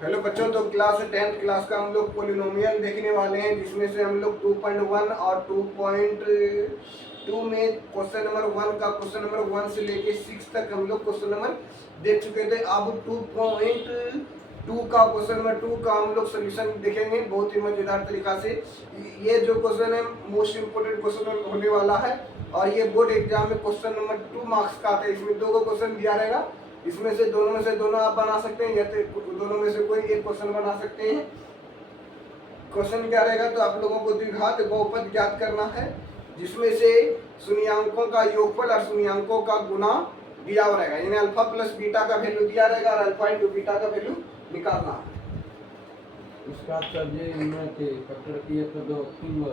Hello बच्चों, तो class 10th class का हम लोग पोलिनोमियल देखने वाले हैं, जिसमें से हम लोग 2.1 और 2.2 में क्वेश्चन नंबर 1 का क्वेश्चन नंबर 1 से लेके 6 तक हम लोग क्वेश्चन नंबर देख चुके थे। अब 2.2 का क्वेश्चन नंबर 2 का हम लोग सोल्यूशन देखेंगे बहुत ही मजेदार तरीका से। ये जो क्वेश्चन है मोस्ट इम्पोर्टेंट क्वेश्चन होने वाला है और ये बोर्ड एग्जाम में क्वेश्चन नंबर 2 मार्क्स का आता है। इसमें 2 क्वेश्चन दिया रहेगा, इसमें से दोनों आप बना सकते हैं या तो दोनों में से कोई एक क्वेश्चन बना सकते हैं। क्वेश्चन क्या रहेगा, तो आप लोगों को द्विघात बहुपद ज्ञात करना है, जिसमें से शून्यांकों का योगफल और शून्यांकों का गुना दिया हुआ रहेगा। यानी अल्फा प्लस बीटा का वैल्यू दिया रहेगा और अल्फा इंटू बीटा का वैल्यू निकालना है। इसका सब्जेक्ट इनमें के फैक्टर किए तो 2 3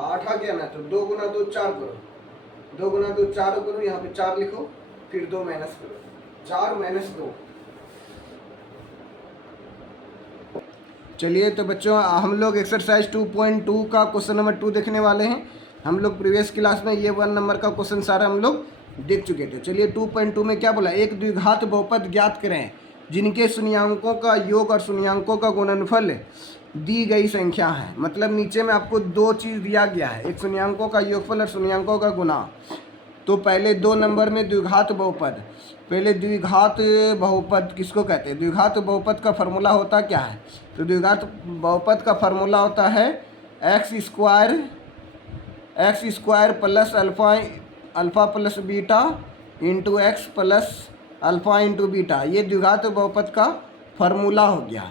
8 आ गया ना, तो 2 गुना 2 4 करो, 2 गुना 2 4 करो, यहाँ पे 4 लिखो, फिर 2 माइनस करो, 4 माइनस 2। चलिए तो बच्चों, हम लोग एक्सरसाइज 2.2 का क्वेश्चन नंबर 2 देखने वाले हैं। हम लोग प्रीवियस क्लास में ये 1 नंबर का क्वेश्चन सारा हम लोग देख चुके थे। चलिए 2.2 में क्या बोला, एक द्विघात बहुपद ज्ञात करें जिनके शून्यांकों का योग और शून्यांकों का गुणनफल दी गई संख्या है। मतलब नीचे में आपको 2 चीज़ दिया गया है, एक शून्यांकों का योगफल और शून्यांकों का गुना। तो पहले 2 नंबर में द्विघात बहुपद, पहले द्विघात बहुपद किसको कहते हैं? द्विघात बहुपद का फॉर्मूला होता क्या है? तो द्विघात बहुपद का फॉर्मूला होता है x square plus alpha plus beta into x plus alpha into beta. ये द्विघात बहुपद का फॉर्मूला हो गया।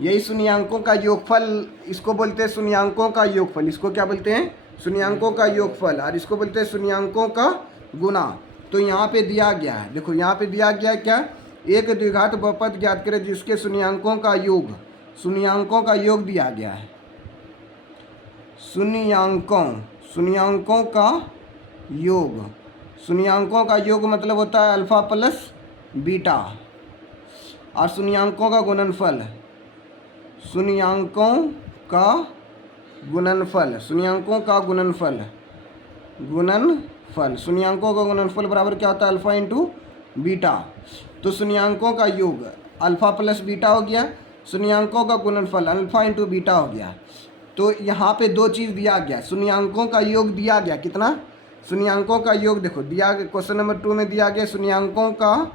यही शून्यांकों का योगफल, इसको बोलते हैं शून्यांकों का योगफल। इसको क्या बोलते हैं? शून्यांकों का योगफल। और इसको बोलते हैं शून्यांकों का गुना। तो यहाँ पे दिया गया है, देखो यहाँ पे दिया गया है क्या, एक द्विघात बहुपद ज्ञात करें जिसके शून्यांकों का योग दिया गया है। शून्यांकों का योग मतलब होता है अल्फा प्लस बीटा, और शून्यांकों का गुणनफल बराबर क्या होता है? Alpha into beta. तो शून्यांकों का योग अल्फा प्लस बीटा हो गया, शून्यांकों का गुणनफल अल्फा इंटू बीटा हो गया। तो यहाँ पे 2 चीज़ दिया गया, शून्यांकों का योग दिया गया। कितना? शून्यांकों का योग देखो दिया गया, क्वेश्चन नंबर 2 में दिया गया शून्यांकों का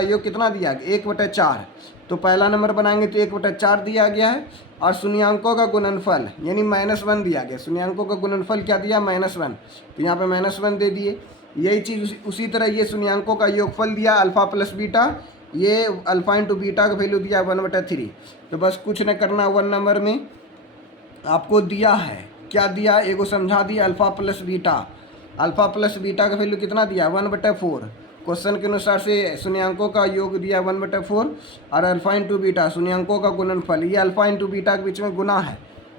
योग कितना दिया गया? 1/4। तो पहला नंबर बनाएंगे तो 1/4 दिया गया है, और शून्यांकों का गुणनफल यानी -1 दिया गया। शून्यांकों का गुणनफल क्या दिया? -1। तो यहाँ पे -1 दे दिए। यही चीज़ उसी तरह ये शून्यांकों का योगफल दिया अल्फा प्लस बीटा, ये अल्फा इंटू बीटा का वैल्यू दिया 1/3। तो बस कुछ न करना, 1 नंबर में आपको दिया है, क्या दिया? एगो समझा दिया अल्फा प्लस बीटा का वैल्यू कितना दिया? 1/4। क्वेश्चन के अनुसार से शून्यांकों का योग दिया 1/4, और अल्फा इंटू बीटा शून्यांकों का गुणनफल, ये अल्फा इंटू बीटा के बीच में गुना है,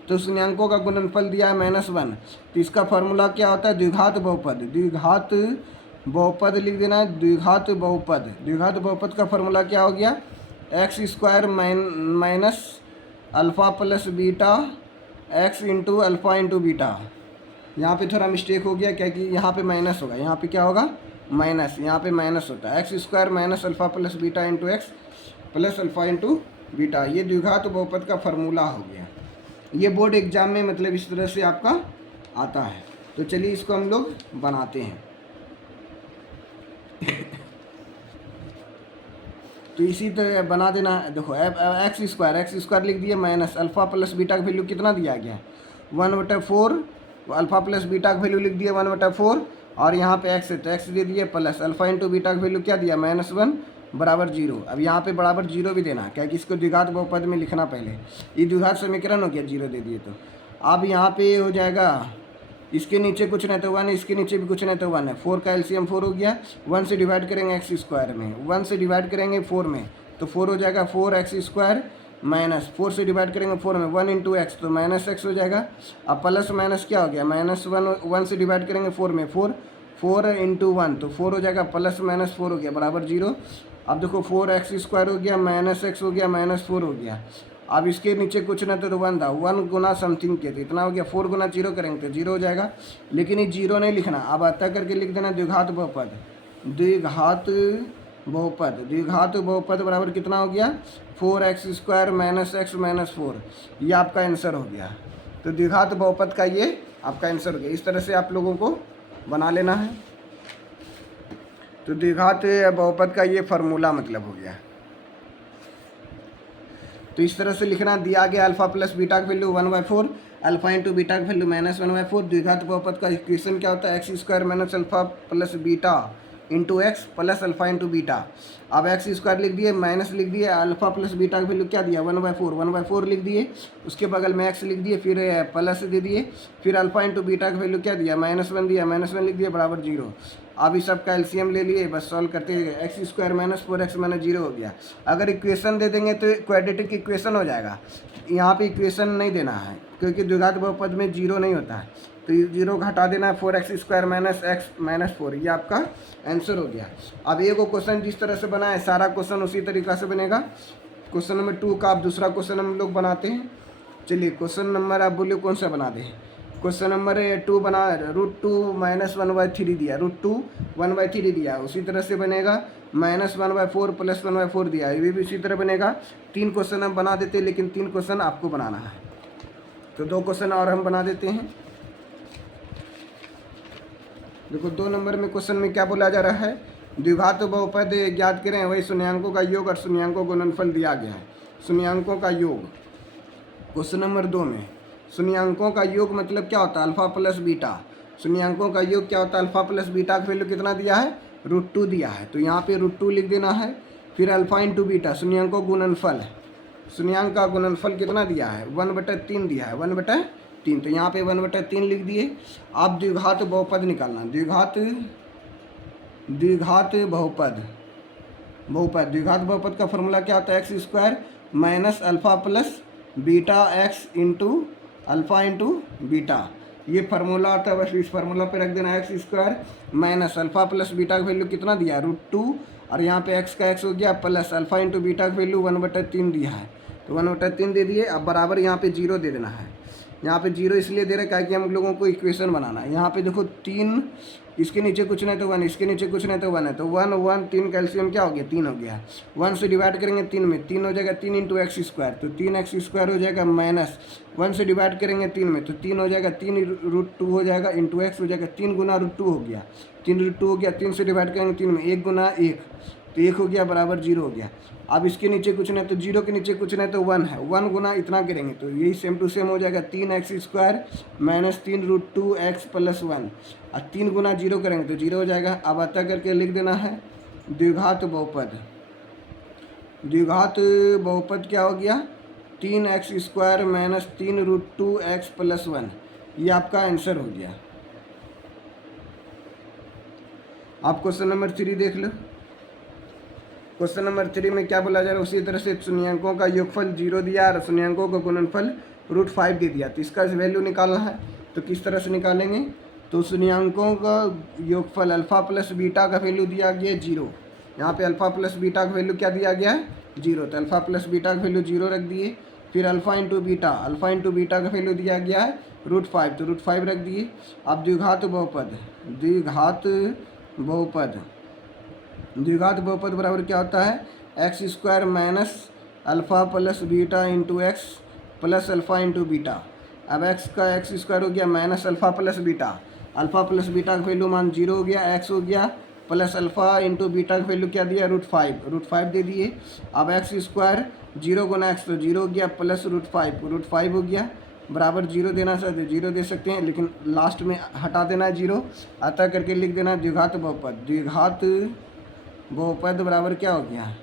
तो शून्यांकों का गुणनफल दिया है -1। तो इसका फार्मूला क्या होता है? द्विघात बहुपद लिख देना है। द्विघात बहुपद का फार्मूला क्या हो गया? X square minus alpha plus beta x into alpha into beta. यहाँ पे थोड़ा मिस्टेक हो गया, क्या कि यहाँ पे माइनस होगा, यहाँ पे क्या होगा? माइनस। यहाँ पे माइनस होता है, x square minus alpha plus beta into x plus alpha into beta. ये द्विघात बहुपद का फार्मूला हो गया। ये बोर्ड एग्जाम में मतलब इस तरह से आपका आता है। तो चलिए इसको हम लोग बनाते हैं। तो इसी तरह बना देना है। देखो एक्स स्क्वायर लिख दिए, माइनस अल्फ़ा प्लस बीटा का वैल्यू कितना दिया गया? 1/4। अल्फ़ा प्लस बीटा का वैल्यू लिख दिए 1/4, और यहाँ पे एक्स है तो एक्स दे दिए, प्लस अल्फ़ा इंटू बीटा का वैल्यू क्या दिया? -1 बराबर 0। अब यहाँ पे बराबर 0 भी देना, क्या कि इसको द्विघात बहुपद में लिखना पहले। ये द्विघात समीकरण हो गया, 0 दे दिए। तो अब यहाँ पे हो जाएगा, इसके नीचे कुछ नहीं तो 1 है, इसके नीचे भी कुछ नहीं तो 1 है। 4 का एलसीएम 4 हो गया। 1 से डिवाइड करेंगे एक्स स्क्वायर में, 1 से डिवाइड करेंगे 4 में, तो 4 हो जाएगा 4x स्क्वायर माइनस 4 से डिवाइड करेंगे 4 में, 1 इंटू एक्स तो -x हो जाएगा। अब प्लस माइनस क्या हो गया? -1 से डिवाइड करेंगे 4 में, 4 इंटू 1 तो 4 हो जाएगा, प्लस माइनस 4 हो गया बराबर 0। अब देखो 4x स्क्वायर हो गया, -x हो गया, -4 हो गया। अब इसके नीचे कुछ ना तो 1 था, 1 गुना समथिंग के थे, इतना हो गया। 4 गुना 0 करेंगे तो 0 हो जाएगा, लेकिन ये 0 नहीं लिखना, अब अतः करके लिख देना द्विघात बहुपद। द्विघात बहुपद, द्विघात बहुपद बराबर कितना हो गया 4x² माइनस x माइनस 4, ये आपका आंसर हो गया। तो द्विघात बहुपद का ये आपका आंसर हो गया। इस तरह से आप लोगों को बना लेना है। तो द्विघात बहुपद का ये फार्मूला मतलब हो गया। तो इस तरह से लिखना, दिया गया अल्फा प्लस बीटा का वैल्यू 1/4, अल्फा इंटू बीटा का वैल्यू -1/4, द्विघात बहुपद का इक्वेशन क्या होता है x² minus alpha plus beta into x plus alpha into beta. अब x² लिख दिए, माइनस लिख दिए, अल्फा प्लस बीटा का वैल्यू क्या दिया 1/4 लिख दिए, उसके बगल में x लिख दिए, फिर प्लस दे दिए, फिर अल्फा इंटू बीटा का वैल्यू क्या दिया -1 दिया, -1 लिख दिया बराबर 0। अब इस सब का एलसीएम ले लिए, बस सॉल्व करते हैं, x² माइनस 4x माइनस 0 हो गया। अगर इक्वेशन दे देंगे तो क्वाड्रेटिक इक्वेशन हो जाएगा। यहाँ पे इक्वेशन नहीं देना है क्योंकि द्विघात बहुपद में 0 नहीं होता है, तो 0 घटा देना है, 4x² माइनस x माइनस 4, ये आपका आंसर हो गया। अब एक क्वेश्चन जिस तरह से बना है सारा क्वेश्चन उसी तरीक़ा से बनेगा। क्वेश्चन नंबर 2 का अब दूसरा क्वेश्चन हम लोग बनाते हैं। चलिए क्वेश्चन नंबर आप बोलिए कौन सा बना दें। क्वेश्चन नंबर 2 बना, √2 माइनस 1/3 दिया, √2 1/3 दिया, उसी तरह से बनेगा -1/4 प्लस 1/4 दिया, ये भी उसी तरह बनेगा। 3 क्वेश्चन हम बना देते हैं, लेकिन 3 क्वेश्चन आपको बनाना है, तो 2 क्वेश्चन और हम बना देते हैं। देखो 2 नंबर में क्वेश्चन में क्या बोला जा रहा है, द्विघात बहुपद ज्ञात करें, वही शून्यांकों का योग और शून्यांकों का गुणनफल दिया गया है। शून्यांकों का योग क्वेश्चन नंबर 2 में, शून्यांकों का योग मतलब क्या होता है अल्फा प्लस बीटा। शून्यांकों का योग क्या होता है अल्फा प्लस बीटा का वैल्यू कितना दिया है √2 दिया है, तो यहाँ पे √2 लिख देना है। फिर अल्फा इंटू बीटा, शून्यांकों गुणनफल, शून्यांक का गुणनफल कितना दिया है 1/3 दिया है, 1/3, तो यहाँ पे 1/3 लिख दिए। आप द्विघात बहुपद निकालना, द्विघात बहुपद द्विघात बहुपद का फॉर्मूला क्या होता है x² minus alpha plus beta x into alpha into beta, ये फार्मूला आता है। बस इस फार्मूला पे रख देना, x² minus alpha plus beta का वैल्यू कितना दिया √2, और यहाँ पे x का x हो गया, प्लस अल्फा इंटू बीटा का वैल्यू 1/3 दिया है, तो 1/3 दे दिए। अब बराबर यहाँ पे 0 दे देना है। यहाँ पे 0 इसलिए दे रहा है कि हम लोगों को इक्वेशन बनाना है। यहाँ पे देखो 3, इसके नीचे कुछ नहीं तो 1, इसके नीचे कुछ नहीं तो 1 है, तो 1 1 3 कैल्शियम क्या हो गया 3 हो गया। 1 से डिवाइड करेंगे 3 में, 3 हो जाएगा 3 इंटू x², तो 3x² हो जाएगा, माइनस 1 से डिवाइड करेंगे 3 में, तो 3 हो जाएगा, 3 √2 हो जाएगा, इंटू x हो जाएगा, 3 गुना √2 हो गया, 3 √2 हो गया, 3 से डिवाइड करेंगे 3 में, 1 गुना 1, तो 1 हो गया बराबर 0 हो गया। अब इसके नीचे कुछ नहीं तो 0 के नीचे कुछ नहीं तो 1 है, 1 गुना इतना करेंगे तो यही सेम टू सेम हो जाएगा 3x² माइनस 3 √2x प्लस 1, और 3 गुना 0 करेंगे तो 0 हो जाएगा। अब अतः करके लिख देना है द्विघात बहुपद। द्विघात बहुपद क्या हो गया 3x² माइनस 3 √2x प्लस 1, ये आपका आंसर हो गया। आप क्वेश्चन नंबर 3 देख लो। क्वेश्चन नंबर 3 में क्या बोला जा रहा है, उसी तरह से शून्यांकों का योगफल 0 दिया और शून्यांकों का गुणनफल √5 दे दिया, तो इसका वैल्यू निकालना है। तो किस तरह से निकालेंगे, तो शून्यांकों का योगफल अल्फा प्लस बीटा का वैल्यू दिया गया है 0, यहाँ पे अल्फा प्लस बीटा का वैल्यू क्या दिया गया है 0, तो अल्फा प्लस बीटा का वैल्यू 0 रख दिए। फिर अल्फा इंटू बीटा का वैल्यू दिया गया है √5, तो √5 रख दिए। अब द्विघात बहुपद बराबर क्या होता है x² minus alpha plus beta into x plus alpha into beta. अब x का x² हो गया माइनस अल्फा प्लस बीटा का वैल्यू मान 0 हो गया, x हो गया, प्लस अल्फा इंटू बीटा का वैल्यू क्या दिया √5 दे दिए। अब x² 0 गुना x तो 0 हो गया, प्लस √5 हो गया, बराबर 0 देना चाहते 0 दे सकते हैं, लेकिन लास्ट में हटा देना है 0, अतः करके लिख देना द्विघात बहुपद बराबर क्या हो गया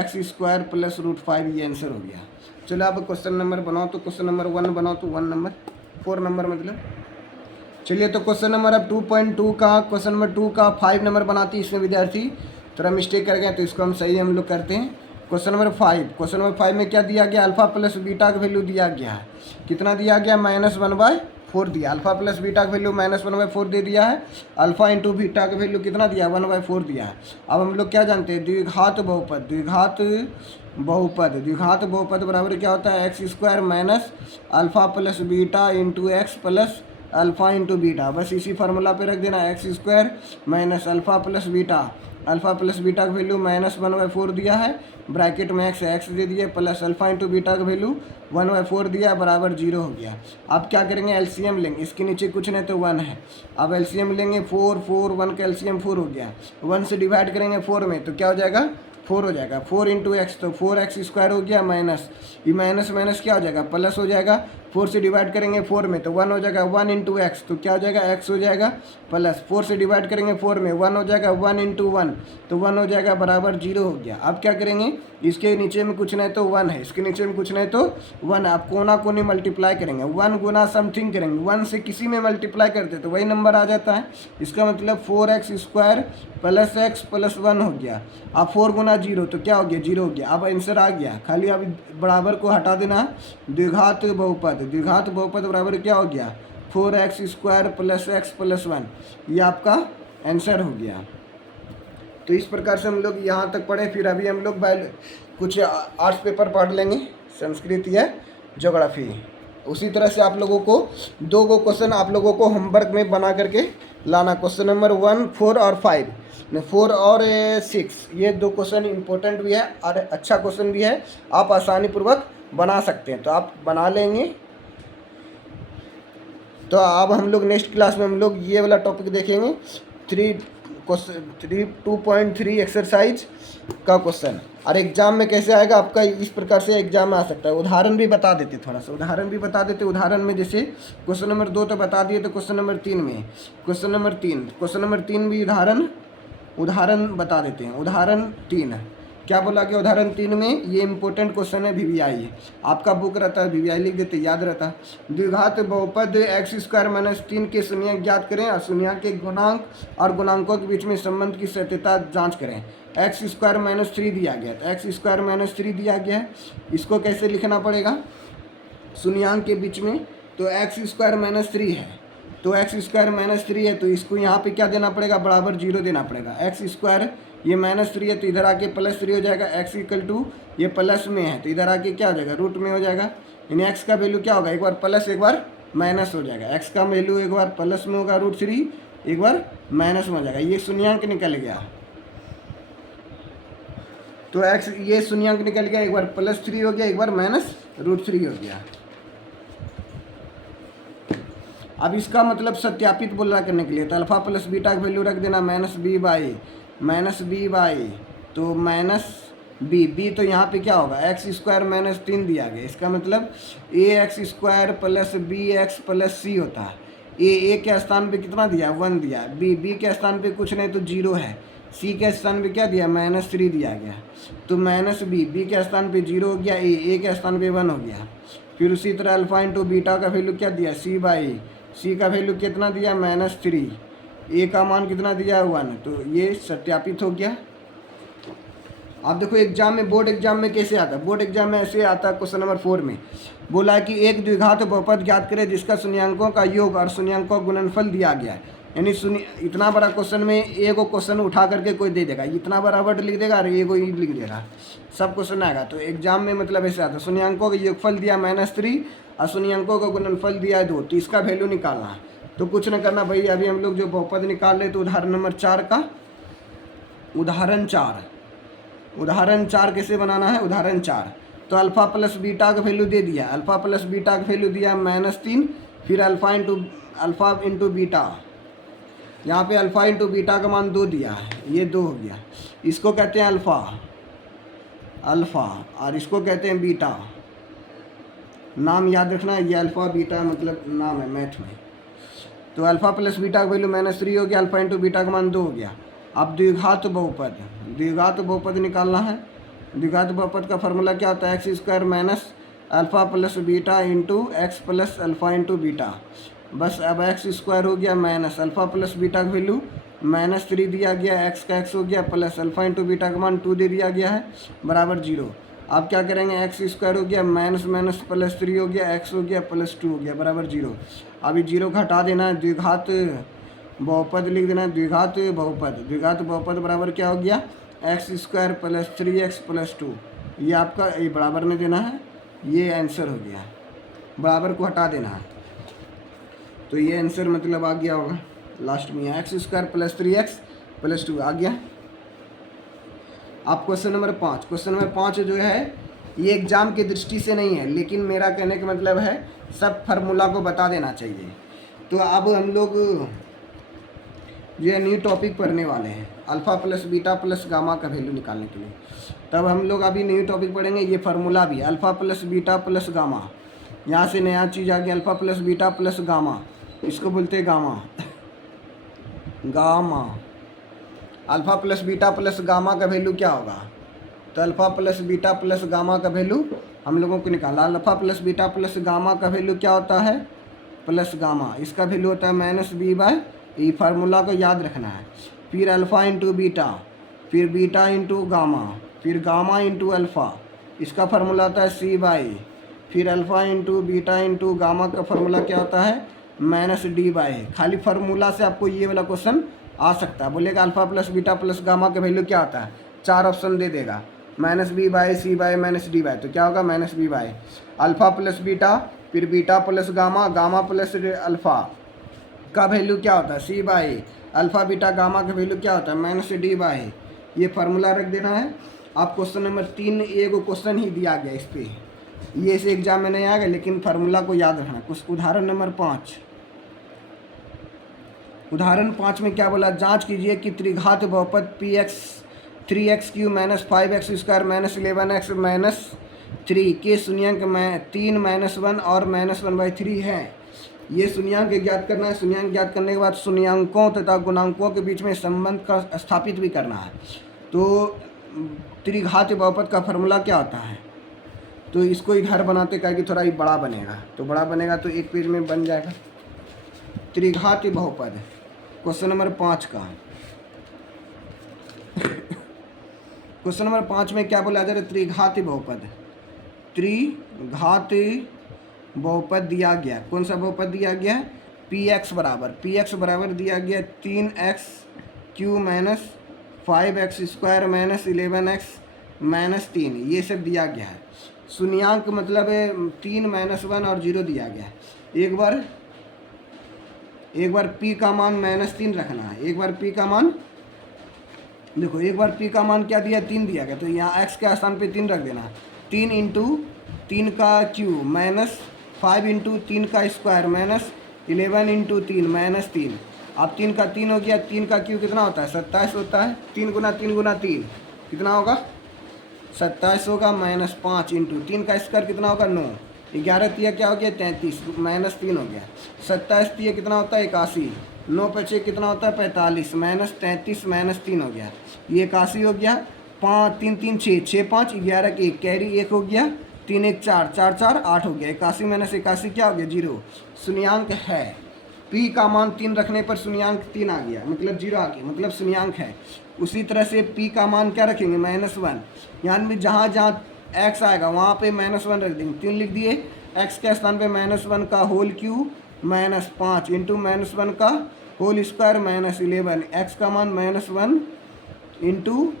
x² प्लस √5, ये आंसर हो गया। चलो अब क्वेश्चन नंबर बनाओ, तो क्वेश्चन नंबर 1 बनाओ, तो 4 नंबर मतलब। चलिए तो क्वेश्चन नंबर अब 2.2 का, क्वेश्चन नंबर 2 का 5 नंबर बनाती है, इसमें विद्यार्थी थोड़ा मिस्टेक कर गए, तो इसको हम सही हम लोग करते हैं। क्वेश्चन नंबर 5 में क्या दिया गया अल्फा प्लस बीटा का वैल्यू दिया गया है, कितना दिया गया -1/4 दिया, अल्फा प्लस बीटा का वैल्यू -1/4 दे दिया है। अल्फा इंटू बीटा का वैल्यू कितना दिया 1/4 दिया है। अब हम लोग क्या जानते हैं द्विघात बहुपद बराबर क्या होता है x² minus alpha plus beta into x plus alpha into beta, बस इसी फार्मूला पे रख देना x² minus alpha plus beta alpha plus beta का वैल्यू -1/4 दिया है, ब्रैकेट में एक्स दे दिए, प्लस अल्फ़ा इंटू बीटा का वैल्यू 1/4 दिया बराबर 0 हो गया। अब क्या करेंगे, एलसीएम लेंगे, इसके नीचे कुछ नहीं तो 1 है। अब एलसीएम लेंगे 4 1 का एलसीएम 4 हो गया, 1 से डिवाइड करेंगे 4 में तो क्या हो जाएगा 4 हो जाएगा, 4 इंटू एक्स तो 4x² हो गया, माइनस ये माइनस माइनस क्या हो जाएगा प्लस हो जाएगा, 4 से डिवाइड करेंगे 4 में तो 1 हो जाएगा, 1 इंटू एक्स तो क्या हो जाएगा x हो जाएगा, प्लस 4 से डिवाइड करेंगे 4 में 1 हो जाएगा, 1 इंटू 1 तो 1 हो जाएगा बराबर 0 हो गया। अब क्या करेंगे, इसके नीचे में कुछ नहीं तो 1 है, इसके नीचे में कुछ नहीं तो 1 है, आप कोना कोनी मल्टीप्लाई करेंगे, 1 गुना समथिंग करेंगे, 1 से किसी में मल्टीप्लाई करते तो वही नंबर आ जाता है। इसका मतलब 4x² प्लस x प्लस 1 हो गया। अब 4 गुना 0 तो क्या हो गया 0 हो गया। अब आंसर आ गया, खाली अब बराबर को हटा देना है, द्विघात बहुपद बराबर क्या हो गया 4x² प्लस x प्लस 1, ये आपका आंसर हो गया। तो इस प्रकार से हम लोग यहाँ तक पढ़े। फिर अभी हम लोग कुछ आर्ट्स पेपर पढ़ लेंगे, संस्कृत या ज्योग्राफी। उसी तरह से आप लोगों को 2 क्वेश्चन आप लोगों को होमवर्क में बना करके लाना, क्वेश्चन नंबर 1, 4 और 5, 4 और 6, ये 2 क्वेश्चन इंपॉर्टेंट भी है और अच्छा क्वेश्चन भी है, आप आसानी पूर्वक बना सकते हैं, तो आप बना लेंगे। तो अब हम लोग नेक्स्ट क्लास में हम लोग ये वाला टॉपिक देखेंगे, 2.3 एक्सरसाइज का क्वेश्चन, और एग्जाम में कैसे आएगा आपका, इस प्रकार से एग्जाम में आ सकता है। उदाहरण भी बता देते, थोड़ा सा उदाहरण भी बता देते। उदाहरण में जैसे क्वेश्चन नंबर 2 तो बता दिए, तो क्वेश्चन नंबर 3 भी उदाहरण बता देते हैं। उदाहरण 3 क्या बोला कि उदाहरण 3 में ये इंपॉर्टेंट क्वेश्चन है, VVI है, आपका बुक रहता है VVI लिख देते, याद रहता है। द्विघात बहुपद x² - 3 के शून्यक ज्ञात करें और शून्यक के गुणांक और गुणांकों के बीच में संबंध की सत्यता जांच करें। x² - 3 दिया गया, तो x² - 3 दिया गया है, इसको कैसे लिखना पड़ेगा शून्यक के बीच में, तो x² - 3 है, तो x² - 3 है, तो इसको यहाँ पे क्या देना पड़ेगा बराबर 0 देना पड़ेगा। x² ये -3 है तो इधर आके +3 हो जाएगा, x = ये प्लस में है तो इधर आके क्या हो जाएगा रूट में हो जाएगा, यानी x का वैल्यू क्या होगा, एक बार प्लस एक बार माइनस हो जाएगा। x का वैल्यू एक बार प्लस में होगा √3, एक बार माइनस में हो जाएगा, ये शून्यंक निकल गया। तो x ये शून्यंक निकल गया, एक बार +3 हो गया, एक बार -√3 हो गया। अब इसका मतलब सत्यापित बोलना करने के लिए तो अल्फा प्लस बीटा का वैल्यू रख देना -b/, तो -b तो यहाँ पे क्या होगा x² - 3 दिया गया, इसका मतलब ax² + bx + c होता है। a के स्थान पे कितना दिया 1 दिया, b के स्थान पे कुछ नहीं तो 0 है, c के स्थान पे क्या दिया -3 दिया गया, तो -b के स्थान पे 0 हो गया, a के स्थान पे 1 हो गया। फिर उसी तरह अल्फा इंटू बीटा का वैल्यू क्या दिया c का वैल्यू कितना दिया -3, a का मान कितना दिया 1, तो ये सत्यापित हो गया। आप देखो एग्जाम में, बोर्ड एग्जाम में कैसे आता है, बोर्ड एग्जाम में ऐसे आता है। क्वेश्चन नंबर 4 में बोला है कि एक द्विघात बहुपद ज्ञात करें जिसका शून्यंकों का योग और शून्यंकों का गुणनफल दिया गया है। यानी इतना बड़ा क्वेश्चन में एक क्वेश्चन उठा करके कोई दे देगा, इतना बड़ा वर्ड लिख देगा और एगो ही लिख देगा, सब क्वेश्चन आएगा। तो एग्जाम में मतलब ऐसे आता है, शून्यंकों का योगफल दिया -3 और शून्यंकों का गुणनफल दिया है 2, तो इसका वैल्यू निकालना है। तो कुछ न करना भाई, अभी हम लोग जो बहुपद निकाल रहे तो उदाहरण नंबर 4 का उदाहरण 4 कैसे बनाना है। उदाहरण 4 तो अल्फा प्लस बीटा का वैल्यू दे दिया, अल्फा प्लस बीटा का वैल्यू दिया -3, फिर अल्फा इंटू बीटा, यहाँ पे अल्फा इंटू बीटा का मान 2 दिया है, ये 2 हो गया। इसको कहते हैं अल्फा और इसको कहते हैं बीटा। नाम याद रखना, ये अल्फा बीटा मतलब नाम है मैथ में। तो अल्फा प्लस बीटा का वैल्यू -3 हो गया, अल्फा इंटू बीटा का मान 2 हो गया। अब द्विघात बहुपद निकालना है। द्विघात बहुपद का फार्मूला क्या होता है, x² - alpha plus beta into x plus alpha into beta. बस अब x² हो गया माइनस अल्फा प्लस बीटा का वैल्यू -3 दिया गया, x का x हो गया, प्लस अल्फा इंटू बीटा का मान 2 दे दिया गया है बराबर 0। अब क्या करेंगे, x² हो गया -+3 हो गया, x हो गया +2 हो गया बराबर 0। अभी 0 को हटा देना है, द्विघात बहुपद लिख देना है, द्विघात बहुपद बराबर क्या हो गया x² + 3x + 2, ये आपका ये बराबर में देना है, ये आंसर हो गया, बराबर को हटा देना है, तो ये आंसर मतलब आ गया होगा लास्ट में x² + 3x + 2 आ गया। आप क्वेश्चन नंबर 5, क्वेश्चन नंबर 5 जो है ये एग्ज़ाम की दृष्टि से नहीं है, लेकिन मेरा कहने का मतलब है सब फार्मूला को बता देना चाहिए। तो अब हम लोग जो है न्यू टॉपिक पढ़ने वाले हैं, alpha plus beta plus gamma का वैल्यू निकालने के लिए। तब हम लोग अभी न्यू टॉपिक पढ़ेंगे, ये फार्मूला भी alpha plus beta plus gamma. यहाँ से नया चीज़ आ गया, alpha plus beta plus gamma, इसको बोलते हैं gamma. Gamma alpha plus beta plus gamma का वैल्यू क्या होगा? तो alpha plus beta plus gamma का वैल्यू हम लोगों को निकाला। Alpha plus beta plus gamma का वैल्यू क्या होता है? प्लस गामा, इसका वैल्यू होता है माइनस बी बाय ई। फार्मूला को याद रखना है। फिर अल्फ़ा इंटू बीटा, फिर बीटा इंटू गामा, फिर गामा इंटू अल्फ़ा, इसका फार्मूला होता है सी बाई। फिर alpha into beta into gamma का फार्मूला क्या होता है? Minus D by. खाली फार्मूला से आपको ये वाला क्वेश्चन आ सकता है। बोलेगा alpha plus beta plus gamma का वैल्यू क्या होता है? 4 ऑप्शन दे देगा, minus B by, C by, minus D by. तो क्या होगा? Minus B by. Alpha plus beta, फिर beta plus gamma, gamma plus alpha का वैल्यू क्या होता है? C by. Alpha beta gamma का वैल्यू क्या होता है? Minus D by. ये फार्मूला रख देना है। आप क्वेश्चन नंबर 3 एक क्वेश्चन ही दिया गया इस पर, ये इस एग्जाम में नहीं आएगा, लेकिन फार्मूला को याद रखना। कुछ उदाहरण नंबर 5, उदाहरण 5 में क्या बोला? जांच कीजिए कि त्रिघात बहुपद P x 3x³ minus 5x² minus 11x minus 3 के शून्यांक में 3 -1 और -1/3 है। ये शून्यांक ज्ञात करना है। शून्यांक ज्ञात करने के बाद शून्यांकों तथा गुणांकों के बीच में संबंध का स्थापित भी करना है। तो त्रिघात बहुपद का फार्मूला क्या होता है? तो इसको ही घर बनाते क्या कि थोड़ा ही बड़ा बनेगा, तो बड़ा बनेगा तो एक पेज में बन जाएगा। त्रिघात बहुपद क्वेश्चन नंबर 5 का, क्वेश्चन नंबर 5 में क्या बोला जा रहा है? त्रिघात बहुपद, त्रिघात बहुपद दिया गया। कौन सा बहुपद दिया गया? पी एक्स बराबर दिया गया 3x³ minus 5x² minus 11x minus 3, ये सब दिया गया है। शून्यांक मतलब 3 -1 और 0 दिया गया है। एक बार p का मान -3 रखना है। एक बार p का मान देखो, एक बार p का मान क्या दिया? 3 दिया गया, तो यहाँ x के स्थान पे 3 रख देना। 3 इंटू 3 का क्यूब माइनस 5 इंटू 3 का स्क्वायर माइनस 11 इंटू 3 माइनस 3। अब 3 का 3 हो गया, 3 का क्यूब कितना होता है? 27 होता है। 3 गुना 3 गुना 3 कितना होगा? 27 होगा। माइनस 5 इंटू 3 का स्क्वायर कितना होगा? 9। 11 तिया क्या हो गया? 33 माइनस 3 हो गया। 27 तिया कितना होता है? 81। 9 पे 6 कितना होता है? 45 माइनस 33 माइनस 3 हो गया। ये 81 हो गया। 5 3 3 6 6 5 11 के 1 कैरी 1 हो गया। 3 1 4 4 4 8 हो गया। 81 माइनस 81 क्या हो गया? 0। शून्यांक है। p का मान 3 रखने पर शून्यांक 3 आ गया, मतलब 0 आ गया, मतलब शून्यांक है। उसी तरह से p का मान क्या रखेंगे? -1। यानी जहाँ जहाँ x आएगा वहाँ पे -1 रख देंगे। 3 लिख दिए। x के स्थान पे -1 का होल क्यूब माइनस 5 इंटू -1 का होल स्क्वायर माइनस 11। x का मान -1 इंटू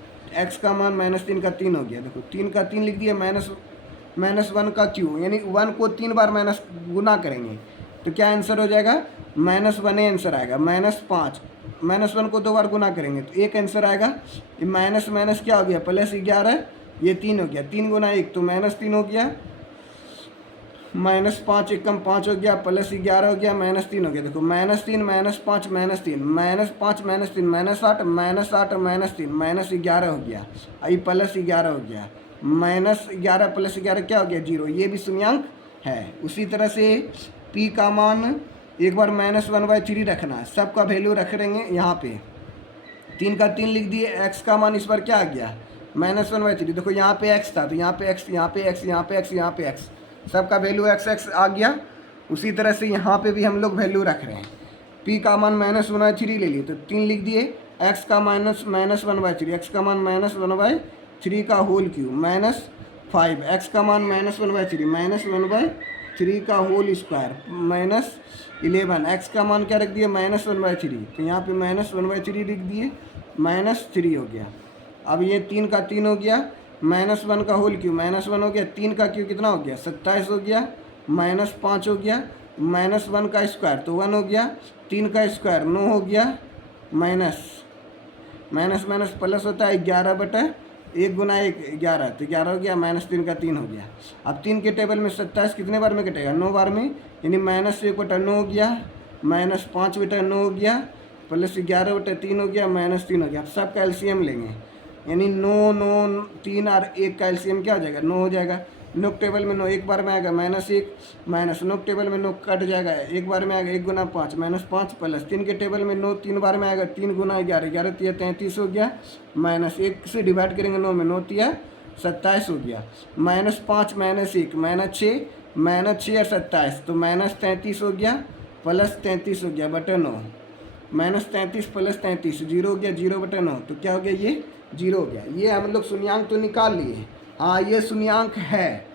x का मान -3 का 3 हो गया। देखो 3 का 3 लिख दिया, -1 का क्यूब, यानी 1 को 3 बार माइनस गुना करेंगे तो क्या आंसर हो जाएगा? -1 आंसर आएगा। -5 -1 को 2 बार गुना करेंगे तो 1 आंसर आएगा। ये माइनस माइनस क्या हो गया? +11, ये 3 हो गया। 3 गुना 1 तो -3 हो गया। -5 एकम 5 हो गया, +11 हो गया, -3 हो गया। देखो -3 -5 -3 -5 -3 -8 -8 -3 -11 हो गया। आई +11 हो गया। -11 +11 क्या हो गया? 0। ये भी शून्यांक है। उसी तरह से p का मान एक बार -1/3 रखना है। सबका वैल्यू रख देंगे यहाँ पे। 3 का 3 लिख दिए। x का मान इस बार क्या आ गया? -1/3। देखो यहाँ पे x था तो यहाँ पे x, यहाँ पे x, यहाँ पे x, यहाँ पे x, सबका वैल्यू x आ गया। उसी तरह से यहाँ पे भी हम लोग वैल्यू रख रहे हैं। p का मान -1/3 ले लिए तो 3 लिख दिए। x का -1/3, x का मान -1/3 का होल क्यूब -5, x का मान -1/3 -1/3 का होल स्क्वायर -11, x का मान क्या रख दिया? -1/3, तो यहाँ पे -1/3 लिख दिए, -3 हो गया। अब ये 3 का 3 हो गया, -1 का होल क्यूब -1 हो गया। 3 का क्यूब कितना हो गया? 27 हो गया। -5 हो गया। -1 का स्क्वायर तो 1 हो गया। 3 का स्क्वायर 9 हो गया। माइनस माइनस माइनस प्लस होता है 11/9 1 गुना 1 11, तो 11 हो गया, -3 का 3 हो गया। अब 3 के टेबल में 27 कितने बार में कटेगा? 9 बार में, यानी -1/9 हो गया, -5/9 हो गया, प्लस 11/3 हो गया, -3 हो गया। अब सब का एलसीएम लेंगे, यानी 9 9 3 और 1 का एलसीएम क्या हो जाएगा? 9 हो जाएगा। 9 टेबल में 9 एक बार में आएगा -1, माइनस 9 टेबल में 9 कट जाएगा, एक बार में आएगा 1 गुना 5 -5, प्लस 3 के टेबल में 9 3 बार में आएगा, 3 गुना 11, 11 तिया 33 हो गया, -1 से डिवाइड करेंगे 9 में, 9 तिया 27 हो गया, -5 -1 -6 और 27, तो -33 हो गया, प्लस 33 हो गया बटे 9, -33 प्लस 33 0 हो गया, 0/9, तो क्या हो गया? ये 0 हो गया। ये हम लोग शून्यांक तो निकाल लिए। हाँ, ये शून्यांक है।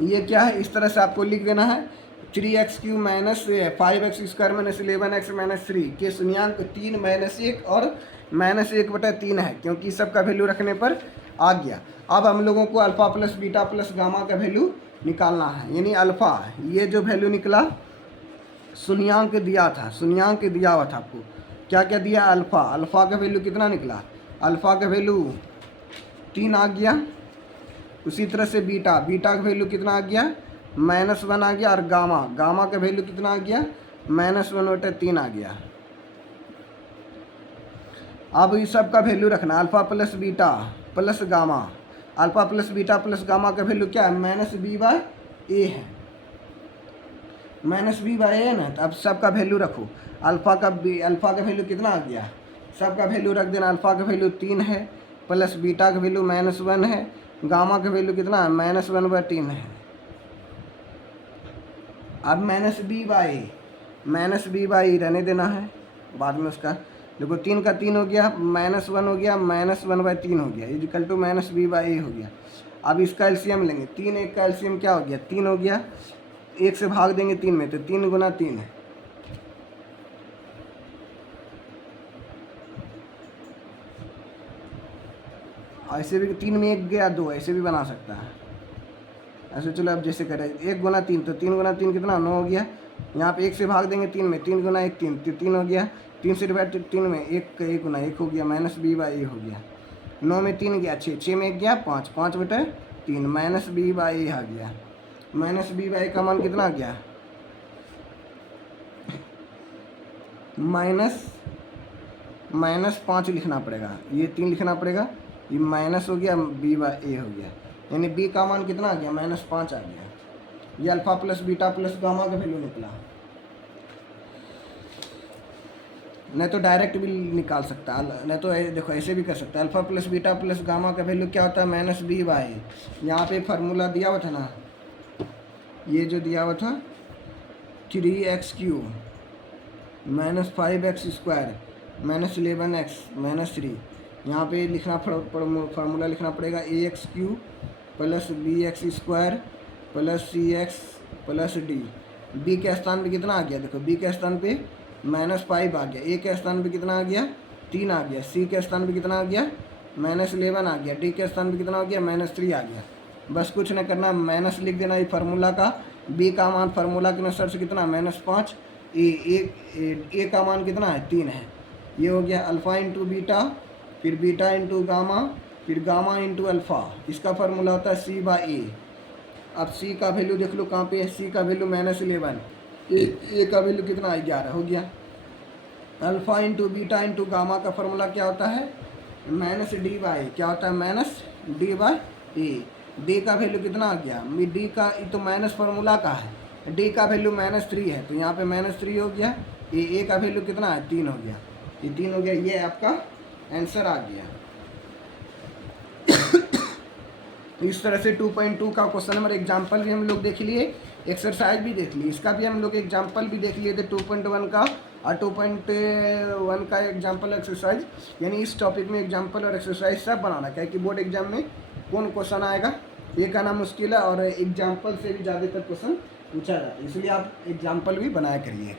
ये क्या है? इस तरह से आपको लिख देना है 3x³ -5x² -11x -3 के शून्यांक 3 -1 और -1/3 है, क्योंकि सबका वैल्यू रखने पर आ गया। अब हम लोगों को alpha plus beta plus gamma का वैल्यू निकालना है, यानी अल्फ़ा, ये जो वैल्यू निकला शून्यांक दिया था, शून्यांक दिया हुआ था आपको, क्या क्या दिया? अल्फ़ा, अल्फ़ा का वैल्यू कितना निकला? अल्फ़ा का वैल्यू 3 आ गया। उसी तरह से बीटा, बीटा का वैल्यू कितना आ गया? -1 आ गया। और गामा, गामा का वैल्यू कितना आ गया? -1/3 आ गया। अब इस सब का वैल्यू रखना, alpha plus beta plus gamma, alpha plus beta plus gamma का वैल्यू क्या है? -b/a है, -b/a है ना। तो अब सब का वैल्यू रखो, अल्फ़ा का वैल्यू कितना आ गया? सब का वैल्यू रख देना, अल्फ़ा का वैल्यू 3 है, प्लस बीटा का वैल्यू -1 है, गामा का वैल्यू कितना है? -1/3 है। अब -b/a रहने देना है, बाद में उसका देखो, 3 का 3 हो गया, -1 हो गया, -1/3 हो गया, इक्वल टू -b/a हो गया। अब इसका एलसीएम लेंगे, 3 1 का एलसीएम क्या हो गया? 3 हो गया, 1 से भाग देंगे 3 में, तो 3 गुना 3 है, ऐसे भी 3 में 1 गया 2, ऐसे भी बना सकता है ऐसे। चलो अब जैसे करें 1 गुना 3, तो 3 गुना 3 कितना? 9 हो गया। यहाँ पे 1 से भाग देंगे 3 में, 3 गुना 1 3, तो 3 हो गया। 3 से डिवाइड 3 में 1 गुना 1 हो गया, -b/a हो गया। 9 में 3 गया 6, 6 में 1 गया 5, 5/3, -b/a आ गया। -b/a का मान कितना आ गया? -5 लिखना पड़ेगा, ये 3 लिखना पड़ेगा, ये माइनस हो गया, b/a हो गया, यानी b का मान कितना आ गया? -5 आ गया। ये alpha plus beta plus gamma का वैल्यू निकला। नहीं तो डायरेक्ट भी निकाल सकता है, नहीं तो देखो ऐसे भी कर सकता है। Alpha plus beta plus gamma का वैल्यू क्या होता है? -b/a। यहाँ पे फार्मूला दिया हुआ था ना, ये जो दिया हुआ था 3x³ -5x² -11x -3, यहाँ पे लिखना फार्मूला लिखना पड़ेगा ax³ plus bx² plus cx plus d। b के स्थान पे कितना आ गया? देखो b के स्थान पे -5 आ गया, a के स्थान पे कितना आ गया? 3 आ गया, c के स्थान पे कितना आ गया? -11 आ गया, d के स्थान पे कितना आ गया? -3 आ गया। बस कुछ नहीं करना, माइनस लिख देना ये फार्मूला का। b का मान फार्मूला के अनुसार से कितना? -5। a का मान कितना है? 3 है। ये हो गया अल्फ़ा इंटू बीटा, फिर बीटा इंटू गामा, फिर गामा इंटू अल्फ़ा। इसका फार्मूला होता है c/a। अब c का वैल्यू देख लो कहाँ पे है? c का वैल्यू -11, a का वैल्यू कितना है? 11 हो गया। Alpha into beta into gamma का फार्मूला क्या होता है? -d/a। क्या होता है? -d/a। d का वैल्यू कितना आ गया? d का तो माइनस फार्मूला का है, d का वैल्यू -3 है, तो यहाँ पे -3 हो गया। a का वैल्यू कितना है? 3 हो गया, ये 3 हो गया। ये आपका आंसर आ गया। इस तरह से 2.2 का क्वेश्चन नंबर एग्जाम्पल भी हम लोग देख लिए, एक्सरसाइज भी देख ली, इसका भी हम लोग एग्जाम्पल भी देख लिए थे 2.1 का और 2.1 का एग्जाम्पल एक्सरसाइज। यानी इस टॉपिक में एग्जाम्पल और एक्सरसाइज सब बनाना, क्या कि बोर्ड एग्जाम में कौन क्वेश्चन आएगा एक आना मुश्किल है, और एग्जाम्पल से भी ज़्यादातर क्वेश्चन पूछा जाता है, इसलिए आप एग्जाम्पल भी बनाया करिए।